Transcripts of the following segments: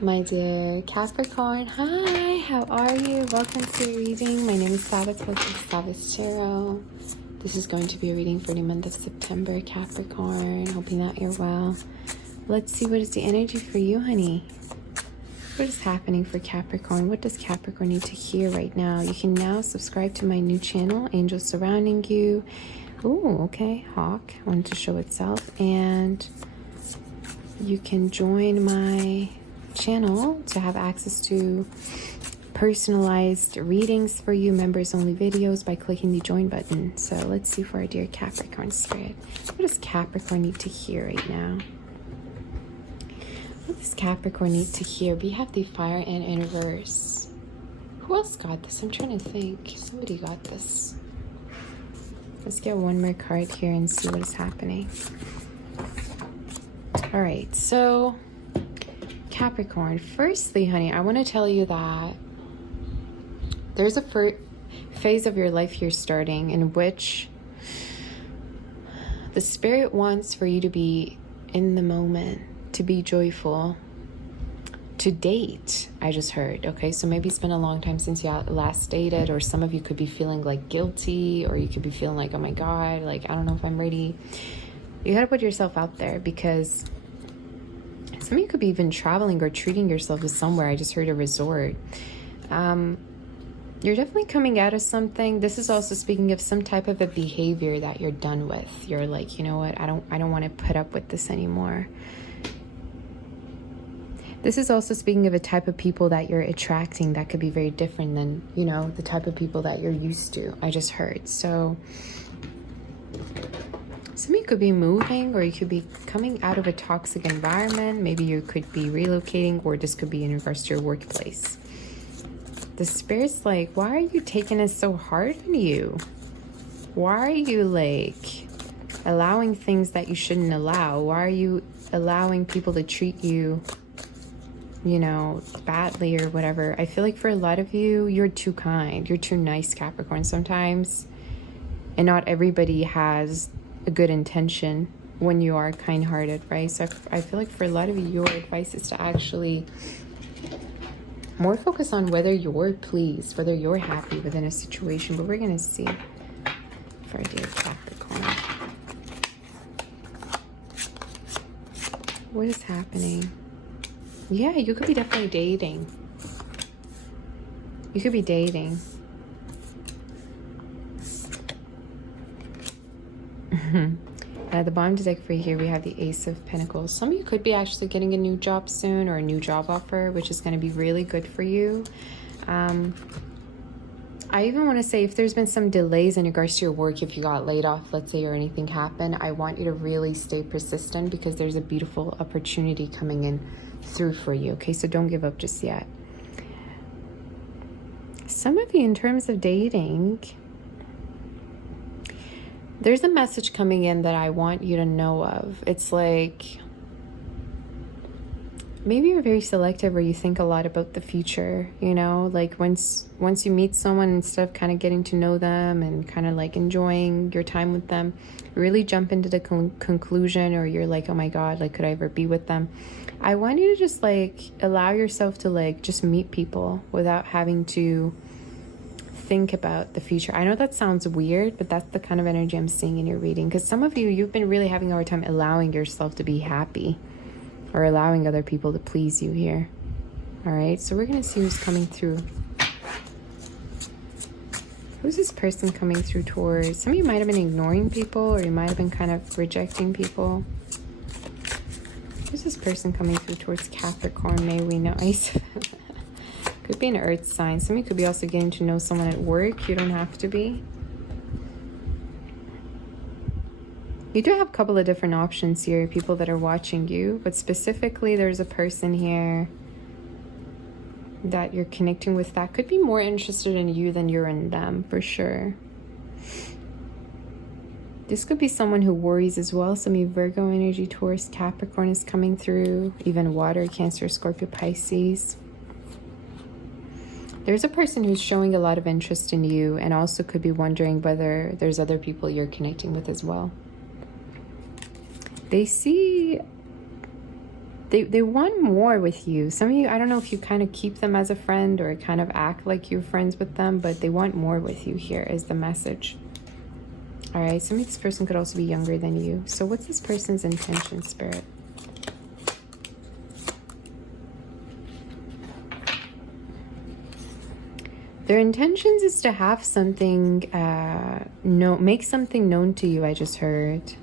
My dear Capricorn, hi, how are you? Welcome to your reading. My name is Sabbath with Sabbath Tarot. This is going to be a reading for the month of September, Capricorn. Hoping that you're well. Let's see, what is the energy for you, honey? What is happening for Capricorn? What does Capricorn need to hear right now? You can now subscribe to my new channel, Angels Surrounding You. Oh, okay, Hawk wanted to show itself. And you can join my channel to have access to personalized readings for you, members only videos, by clicking the join button. So let's see for our dear Capricorn spirit. What does Capricorn need to hear right now? What does Capricorn need to hear? We have the fire and in reverse. Who else got this? I'm trying to think. Somebody got this. Let's get one more card here and see what is happening. All right, so Capricorn, firstly, honey, I want to tell you that there's a phase of your life you're starting in which the spirit wants for you to be in the moment, to be joyful, to date. I just heard, okay? So maybe it's been a long time since you last dated, or some of you could be feeling like guilty, or you could be feeling like, oh my God, like, I don't know if I'm ready. You got to put yourself out there, because some of you could be even traveling or treating yourself to somewhere. I just heard a resort. You're definitely coming out of something. This is also speaking of some type of a behavior that you're done with. You're like, you know what? I don't want to put up with this anymore. This is also speaking of a type of people that you're attracting that could be very different than, you know, the type of people that you're used to. I just heard. So some of you could be moving, or you could be coming out of a toxic environment. Maybe you could be relocating, or this could be in regards to your workplace. The spirit's like, why are you taking it so hard on you? Why are you like allowing things that you shouldn't allow? Why are you allowing people to treat you, you know, badly or whatever? I feel like for a lot of you, you're too kind. You're too nice, Capricorn, sometimes. And not everybody has a good intention when you are kind-hearted, right? So I feel like for a lot of you, your advice is to actually more focus on whether you're pleased, whether you're happy within a situation. But we're going to see for our dear Capricorn. What is happening? Yeah, you could be definitely dating. You could be dating. At the bottom of the deck for you here, we have the Ace of Pentacles. Some of you could be actually getting a new job soon, or a new job offer, which is going to be really good for you. I even want to say, if there's been some delays in regards to your work, if you got laid off, let's say, or anything happened, I want you to really stay persistent, because there's a beautiful opportunity coming in through for you. Okay, so don't give up just yet. Some of you, in terms of dating, there's a message coming in that I want you to know of. It's like, maybe you're very selective, or you think a lot about the future, you know? Like once you meet someone, instead of kind of getting to know them and kind of like enjoying your time with them, really jump into the conclusion, or you're like, oh my God, like, could I ever be with them? I want you to just like allow yourself to like just meet people without having to think about the future. I know that sounds weird, but that's the kind of energy I'm seeing in your reading, because some of you, you've been really having a hard time allowing yourself to be happy, or allowing other people to please you here. All right, so we're gonna see who's coming through. Who's this person coming through towards? Some of you might have been ignoring people, or you might have been kind of rejecting people. Who's this person coming through towards Capricorn? May we know. Could be an earth sign. Some of you could be also getting to know someone at work. You don't have to be. You do have a couple of different options here, people that are watching you, but specifically there's a person here that you're connecting with that could be more interested in you than you're in them, for sure. This could be someone who worries as well. Some of you Virgo energy, Taurus, Capricorn is coming through, even water, Cancer, Scorpio, Pisces. There's a person who's showing a lot of interest in you, and also could be wondering whether there's other people you're connecting with as well. They see They want more with you. Some of you, I don't know if you kind of keep them as a friend or kind of act like you're friends with them, but they want more with you here is the message. All right, some of this person could also be younger than you. So what's this person's intention, Spirit? Their intentions is to have something, make something known to you, I just heard.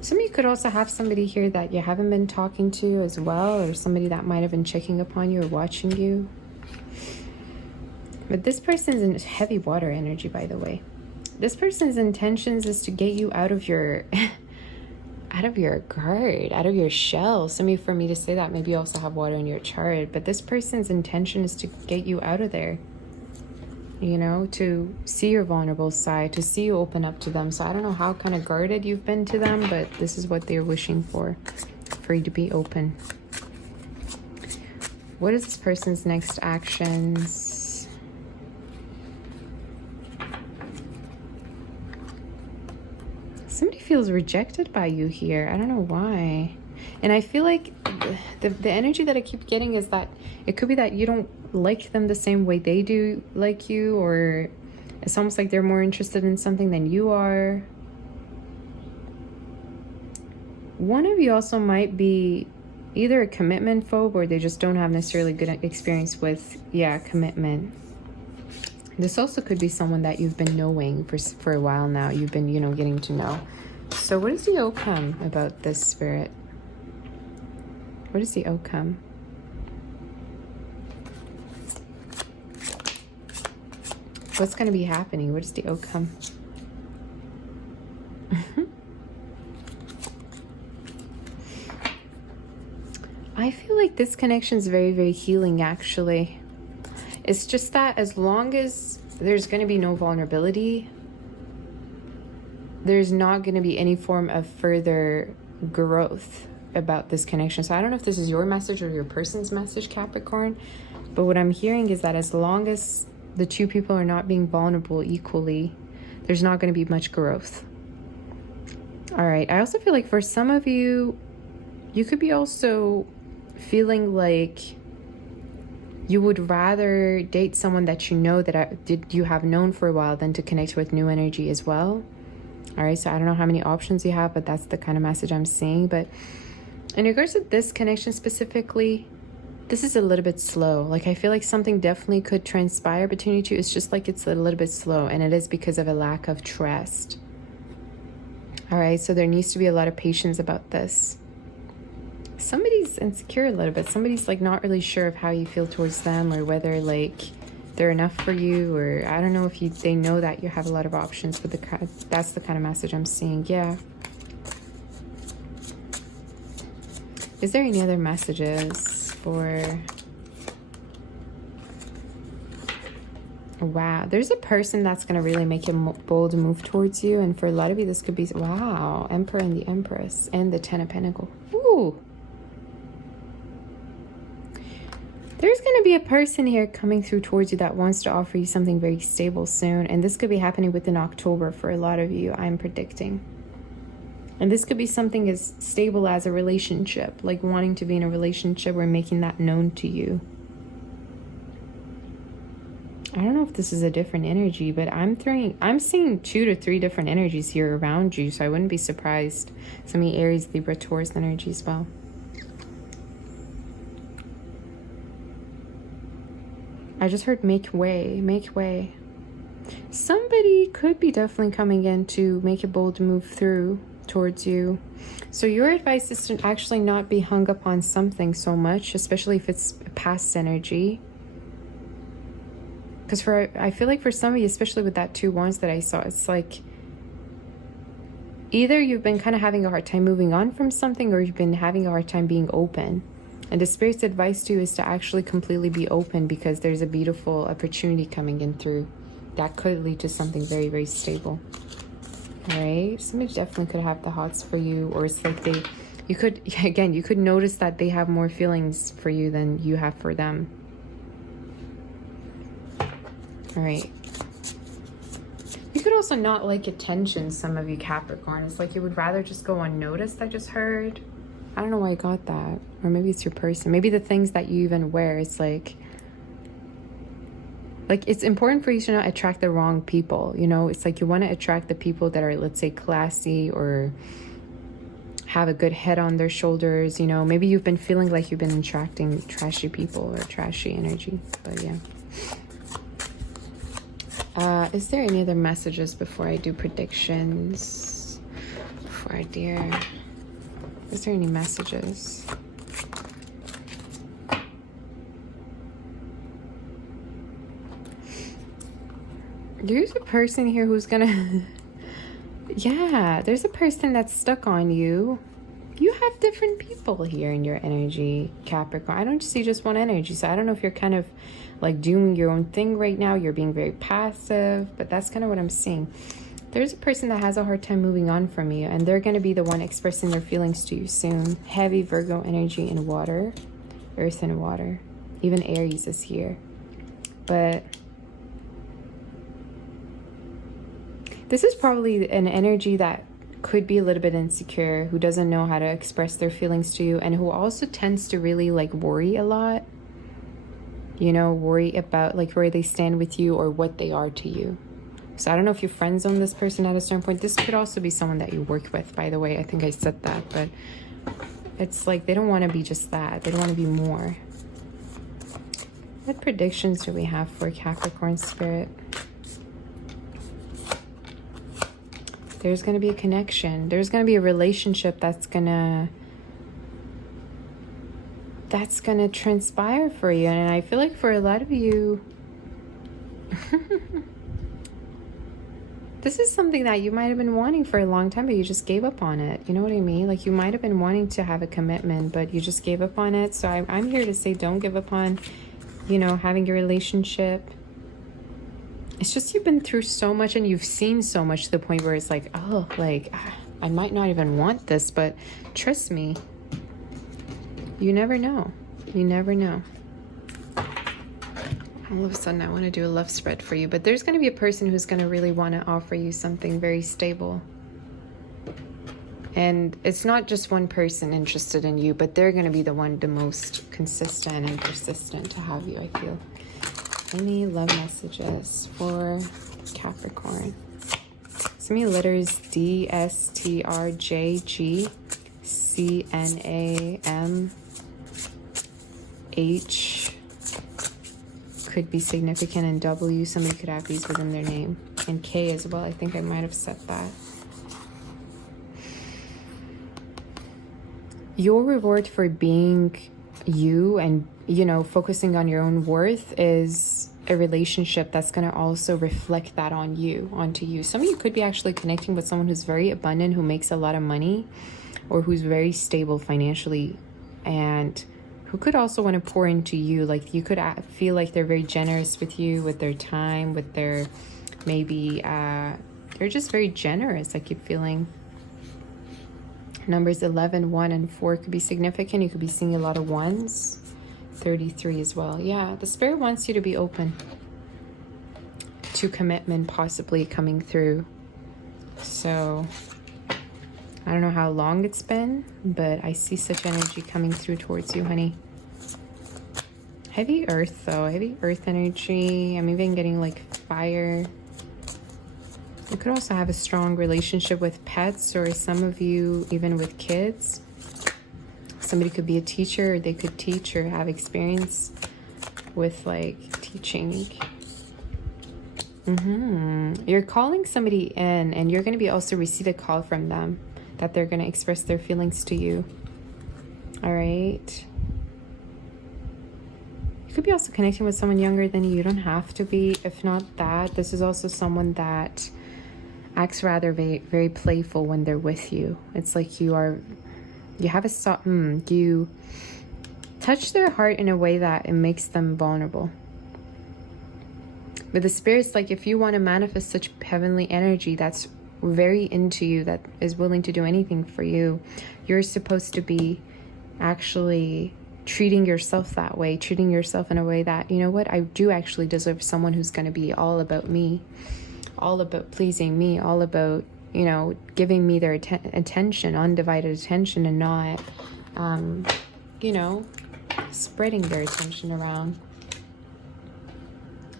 Some of you could also have somebody here that you haven't been talking to as well, or somebody that might have been checking upon you or watching you. But this person's in heavy water energy, by the way. This person's intentions is to get you out of your out of your guard, out of your shell. Some of you, for me to say that, maybe you also have water in your chart, but this person's intention is to get you out of there. You know, to see your vulnerable side, to see you open up to them. So I don't know how kind of guarded you've been to them, but this is what they're wishing for you to be open. What is this person's next actions? Somebody feels rejected by you here. I don't know why. And I feel like the energy that I keep getting is that it could be that you don't like them the same way they do like you, or it's almost like they're more interested in something than you are. One of you also might be either a commitment phobe, or they just don't have necessarily good experience with, commitment. This also could be someone that you've been knowing for a while now. You've been, getting to know. So what is the outcome about this, Spirit? What is the outcome? What's going to be happening? What is the outcome? I feel like this connection is very, very healing, actually. It's just that as long as there's going to be no vulnerability, there's not going to be any form of further growth about this connection. So I don't know if this is your message or your person's message, Capricorn, but what I'm hearing is that as long as the two people are not being vulnerable equally, there's not going to be much growth. All right. I also feel like for some of you, you could be also feeling like you would rather date someone that you know that you have known for a while than to connect with new energy as well. All right. So I don't know how many options you have, but that's the kind of message I'm seeing. But in regards to this connection specifically, this is a little bit slow. Like I feel like something definitely could transpire between you two. It's just like it's a little bit slow, and it is because of a lack of trust. All right. So there needs to be a lot of patience about this. Somebody's insecure a little bit. Somebody's like not really sure of how you feel towards them, or whether like they're enough for you, or I don't know if they know that you have a lot of options. But that's the kind of message I'm seeing. Yeah. Is there any other messages for... Wow, there's a person that's going to really make a bold move towards you. And for a lot of you, this could be... Wow, Emperor and the Empress and the Ten of Pentacles. Ooh. There's going to be a person here coming through towards you that wants to offer you something very stable soon. And this could be happening within October for a lot of you, I'm predicting. And this could be something as stable as a relationship, like wanting to be in a relationship or making that known to you. I don't know if this is a different energy, but I'm seeing 2 to 3 different energies here around you. So I wouldn't be surprised. Some of Aries, Libra, Taurus energy as well. I just heard make way, make way. Somebody could be definitely coming in to make a bold move through towards you. So your advice is to actually not be hung up on something so much, especially if it's past energy. Because I feel like for some of you, especially with that 2 wands that I saw, it's like either you've been kind of having a hard time moving on from something, or you've been having a hard time being open. And the Spirit's advice to you is to actually completely be open, because there's a beautiful opportunity coming in through that could lead to something very, very stable. All right, somebody definitely could have the hots for you, or it's like you could notice that they have more feelings for you than you have for them. All right. You could also not like attention, some of you Capricorn. It's like you would rather just go unnoticed, I just heard. I don't know why I got that. Or maybe it's your person. Maybe the things that you even wear, it's like it's important for you to not attract the wrong people. You know, it's like you want to attract the people that are, let's say, classy or have a good head on their shoulders. You know, maybe you've been feeling like you've been attracting trashy people or trashy energy. But yeah. Is there any other messages before I do predictions? Before I dare. Is there any messages? There's a person here who's gonna... yeah, there's a person that's stuck on you. You have different people here in your energy, Capricorn. I don't see just one energy. So I don't know if you're kind of like doing your own thing right now. You're being very passive, but that's kind of what I'm seeing. There's a person that has a hard time moving on from you, and they're going to be the one expressing their feelings to you soon. Heavy Virgo energy in water, earth and water. Even Aries is here. But this is probably an energy that could be a little bit insecure, who doesn't know how to express their feelings to you, and who also tends to really like worry a lot. You know, worry about like where they stand with you or what they are to you. So I don't know if you friend zone this person at a certain point. This could also be someone that you work with, by the way. I think I said that, but it's like they don't want to be just that. They don't want to be more. What predictions do we have for Capricorn spirit? There's going to be a connection. There's going to be a relationship that's going to transpire for you. And I feel like for a lot of you, this is something that you might have been wanting for a long time, but you just gave up on it. You know what I mean? Like you might have been wanting to have a commitment, but you just gave up on it. So I'm here to say, don't give up on, you know, having a relationship. It's just you've been through so much and you've seen so much to the point where it's like, oh, like I might not even want this, but trust me, you never know. You never know. All of a sudden I want to do a love spread for you, but there's going to be a person who's going to really want to offer you something very stable. And it's not just one person interested in you, but they're going to be the one the most consistent and persistent to have you, I feel. Any love messages for Capricorn? So many letters: D, S, T, R, J, G, C, N, A, M, H. Could be significant, and W. Somebody could have these within their name. And K as well. I think I might have said that. Your reward for being you and, you know, focusing on your own worth is a relationship that's going to also reflect that on you, onto you. Some of you could be actually connecting with someone who's very abundant, who makes a lot of money, or who's very stable financially, and who could also want to pour into you. Like you could feel like they're very generous with you, with their time, with their maybe they're just very generous. I keep feeling numbers 11, 1, and 4 could be significant. You could be seeing a lot of ones. 33 as well. Yeah, the spirit wants you to be open to commitment possibly coming through. So I don't know how long it's been, but I see such energy coming through towards you, honey. Heavy earth though, heavy earth energy. I'm even getting like fire. You could also have a strong relationship with pets, or some of you even with kids. Somebody could be a teacher, or they could teach or have experience with like teaching. You're calling somebody in, and you're going to be also receive a call from them that they're going to express their feelings to you. All right. You could be also connecting with someone younger than you. You don't have to be. If not that, this is also someone that acts rather very, very playful when they're with you. It's like you have you touch their heart in a way that it makes them vulnerable. But the spirit's like, if you want to manifest such heavenly energy that's very into you, that is willing to do anything for you, you're supposed to be actually treating yourself that way, treating yourself in a way that, you know what, I do actually deserve someone who's going to be all about me, all about pleasing me, all about, you know, giving me their attention, undivided attention, and not you know, spreading their attention around.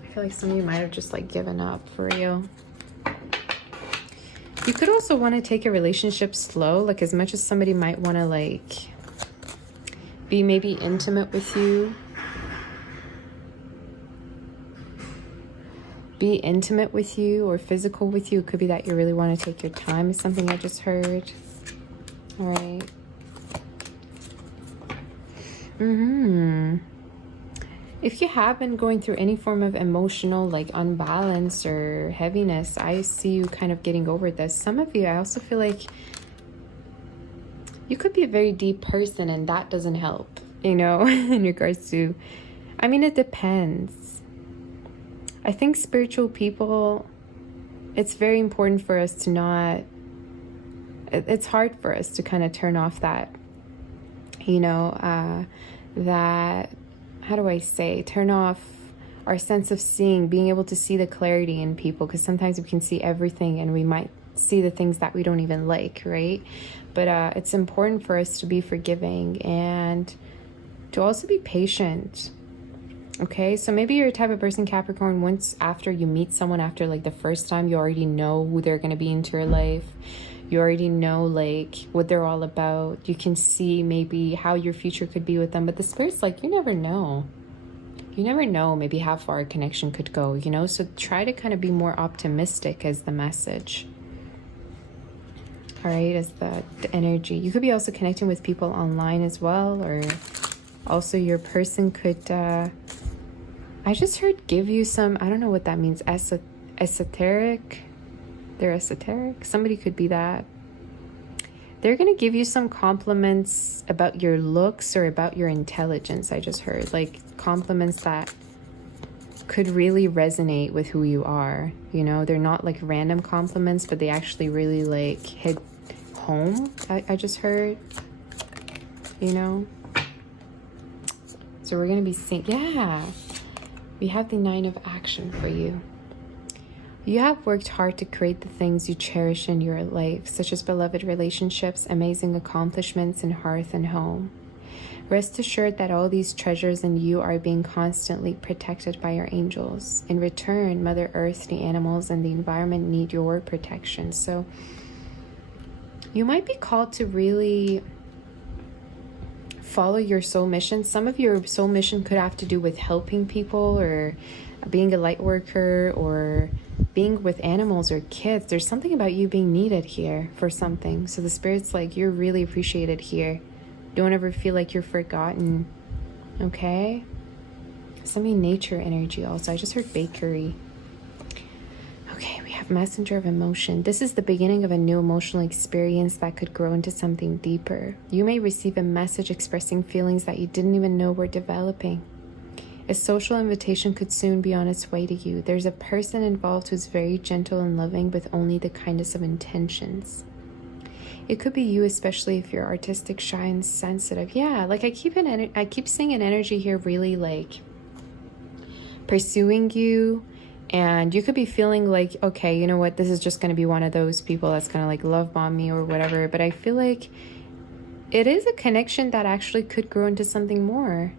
I feel like some of you might have just like given up for real. You could also want to take a relationship slow, like as much as somebody might want to like be maybe intimate with you. Be intimate with you or physical with you. It could be that you really want to take your time is something I just heard. All right. If you have been going through any form of emotional like unbalance or heaviness, I see you kind of getting over this. Some of you, I also feel like you could be a very deep person and that doesn't help, you know, in regards to, I mean, it depends. I think spiritual people, it's very important for us to not, it's hard for us to kind of turn off that, you know, that, how do I say, turn off our sense of seeing, being able to see the clarity in people, because sometimes we can see everything and we might see the things that we don't even like, right? But it's important for us to be forgiving and to also be patient. Okay, so maybe you're a type of person, Capricorn, once after you meet someone, after like the first time, you already know who they're going to be into your life. You already know like what they're all about. You can see maybe how your future could be with them. But the Spirit's like, you never know. You never know maybe how far a connection could go, you know? So try to kind of be more optimistic as the message. All right, as the energy. You could be also connecting with people online as well. Or also your person could... I just heard give you some, I don't know what that means, esoteric. They're esoteric. Somebody could be that. They're going to give you some compliments about your looks or about your intelligence, I just heard. Like compliments that could really resonate with who you are. You know, they're not like random compliments, but they actually really like hit home, I just heard. You know? So we're going to be seeing, yeah. We have the 9 of action for you. You have worked hard to create the things you cherish in your life, such as beloved relationships, amazing accomplishments in hearth and home. Rest assured that all these treasures in you are being constantly protected by your angels. In return, Mother Earth, the animals, and the environment need your protection. So you might be called to really follow your soul mission. Some of your soul mission could have to do with helping people or being a light worker or being with animals or kids. There's something about you being needed here for something. So the Spirit's like, you're really appreciated here. Don't ever feel like you're forgotten. Okay? Some of you nature energy also. I just heard bakery. Okay, we have messenger of emotion. This is the beginning of a new emotional experience that could grow into something deeper. You may receive a message expressing feelings that you didn't even know were developing. A social invitation could soon be on its way to you. There's a person involved who's very gentle and loving with only the kindest of intentions. It could be you, especially if you're artistic, shy, and sensitive. Yeah, like I keep seeing an energy here really like pursuing you. And you could be feeling like, okay, you know what, this is just going to be one of those people that's going to like love bomb me or whatever. But I feel like it is a connection that actually could grow into something more,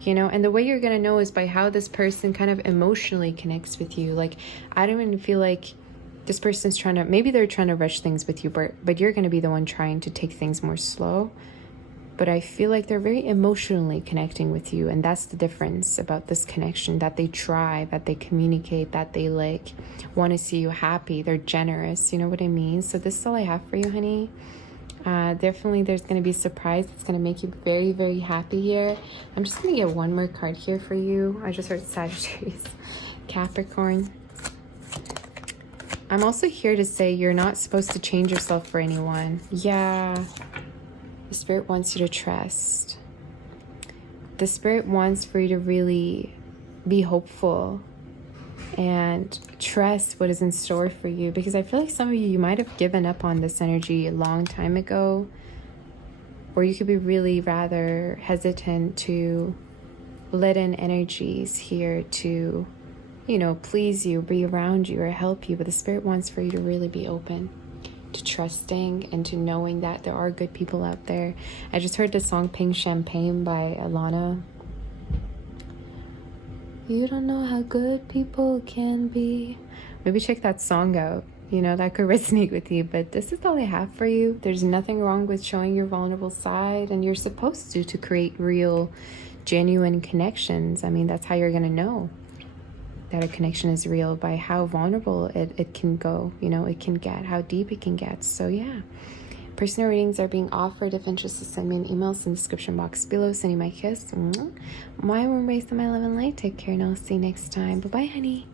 you know. And the way you're going to know is by how this person kind of emotionally connects with you. Like, I don't even feel like this person's trying to, maybe they're trying to rush things with you, but you're going to be the one trying to take things more slow. But I feel like they're very emotionally connecting with you. And that's the difference about this connection, that they try, that they communicate, that they like want to see you happy. They're generous. You know what I mean? So this is all I have for you, honey. Definitely there's going to be a surprise. It's going to make you very, very happy here. I'm just going to get one more card here for you. I just heard Sagittarius, Capricorn. I'm also here to say you're not supposed to change yourself for anyone. Yeah. The Spirit wants you to trust. The Spirit wants for you to really be hopeful and trust what is in store for you. Because I feel like some of you might have given up on this energy a long time ago. Or you could be really rather hesitant to let in energies here to, you know, please you, be around you, or help you. But the Spirit wants for you to really be open. to trusting, and to knowing that there are good people out there. I just heard the song Pink Champagne by Alana. You don't know how good people can be. Maybe check that song out. You know, that could resonate with you. But this is all I have for you. There's nothing wrong with showing your vulnerable side, and you're supposed to create real, genuine connections. I mean, that's how you're going to know that a connection is real, by how vulnerable it can go, you know, it can get, how deep it can get. So yeah, personal readings are being offered. If interested, send me an email in the description box below. Sending my kiss. My warm embrace and my love and light. Take care, and I'll see you next time. Bye bye, honey.